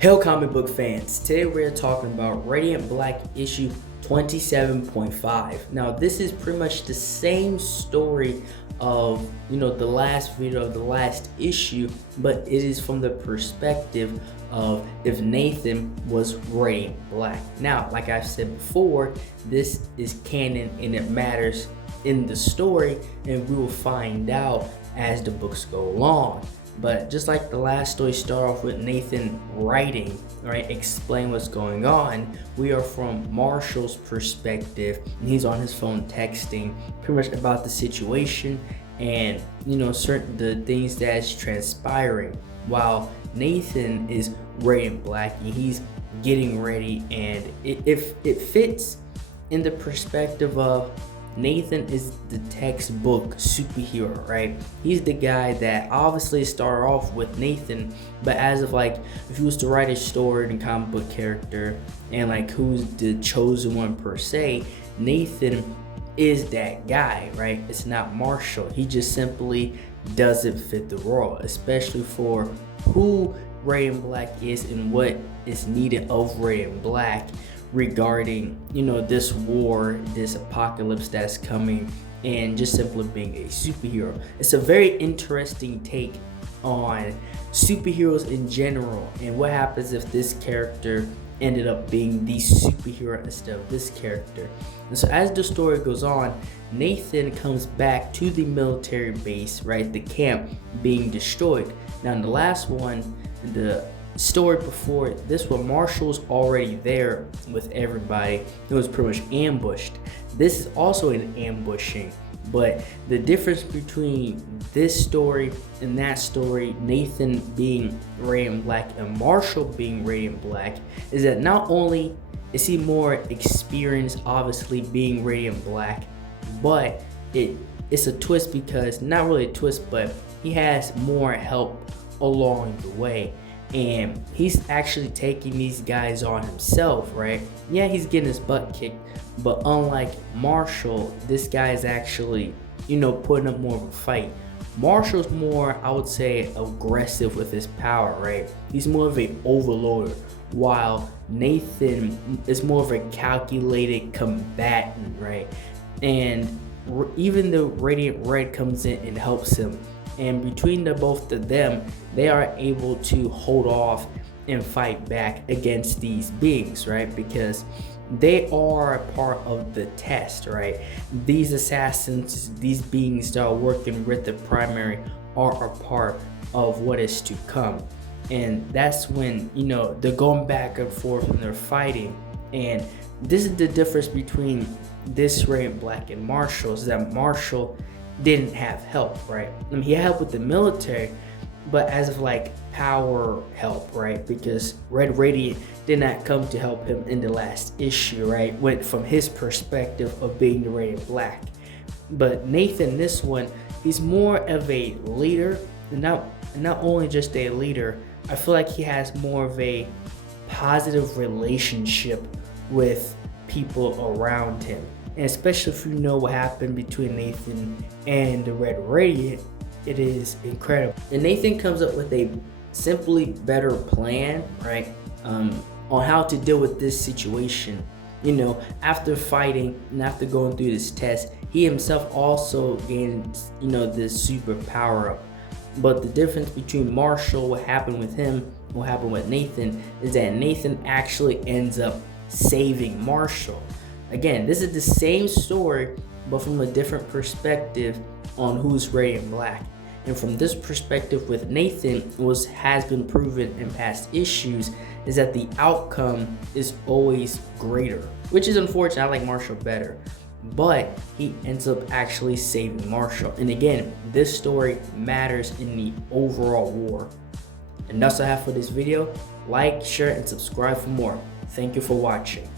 Hello comic book fans, today we're talking about Radiant Black issue 27.5. Now this is pretty much the same story of the last video of the last issue, but it is from the perspective of if Nathan was Radiant Black. Now like I've said before, this is canon and it matters in the story, and we will find out as the books go along. But just like the last story started off with Nathan writing, right, explain what's going on, we are from Marshall's perspective, and he's on his phone texting pretty much about the situation and certain the things that's transpiring, while Nathan is Radiant Black and he's getting ready, and if it fits in the perspective of Nathan is the textbook superhero, right? He's the guy that obviously started off with Nathan, but as of like, if he was to write a story and comic book character and like who's the chosen one per se, Nathan is that guy, right? It's not Marshall. He just simply doesn't fit the role, especially for who Radiant Black is and what is needed of Radiant Black regarding this war, this apocalypse that's coming, and just simply being a superhero. It's a very interesting take on superheroes in general and what happens if this character ended up being the superhero instead of this character. And so as the story goes on, Nathan comes back to the military base, right, the camp being destroyed. Now in the last one, the story before this one, Marshall's already there with everybody. It was pretty much ambushed. This is also an ambushing, but the difference between this story and that story, Nathan being Radiant Black and Marshall being Radiant Black, is that not only is he more experienced, obviously being Radiant Black, but it's a twist, because not really a twist, but he has more help along the way. And he's actually taking these guys on himself, right? Yeah, he's getting his butt kicked, but unlike Marshall, this guy is actually, putting up more of a fight. Marshall's more, I would say, aggressive with his power, right? He's more of an overloader, while Nathan is more of a calculated combatant, right? And even the Radiant Red comes in and helps him. And between the both of them, they are able to hold off and fight back against these beings, right? Because they are a part of the test, right? These assassins, these beings that are working with the primary, are a part of what is to come. And that's when, they're going back and forth and they're fighting. And this is the difference between this Radiant Black and Marshall, is that Marshall didn't have help, right? I mean, he had help with the military, but as of like power help, right? Because Red Radiant did not come to help him in the last issue, right? Went from his perspective of being the Radiant Black. But Nathan, this one, he's more of a leader, and not only just a leader, I feel like he has more of a positive relationship with people around him. And especially if you know what happened between Nathan and the Red Radiant, it is incredible. And Nathan comes up with a simply better plan, right, on how to deal with this situation. After fighting and after going through this test, he himself also gains, this super power up. But the difference between Marshall, what happened with him, what happened with Nathan, is that Nathan actually ends up saving Marshall. Again, this is the same story, but from a different perspective on who's Radiant Black. And from this perspective with Nathan, has been proven in past issues, is that the outcome is always greater, which is unfortunate. I like Marshall better, but he ends up actually saving Marshall. And again, this story matters in the overall war. And that's all I have for this video. Like, share, and subscribe for more. Thank you for watching.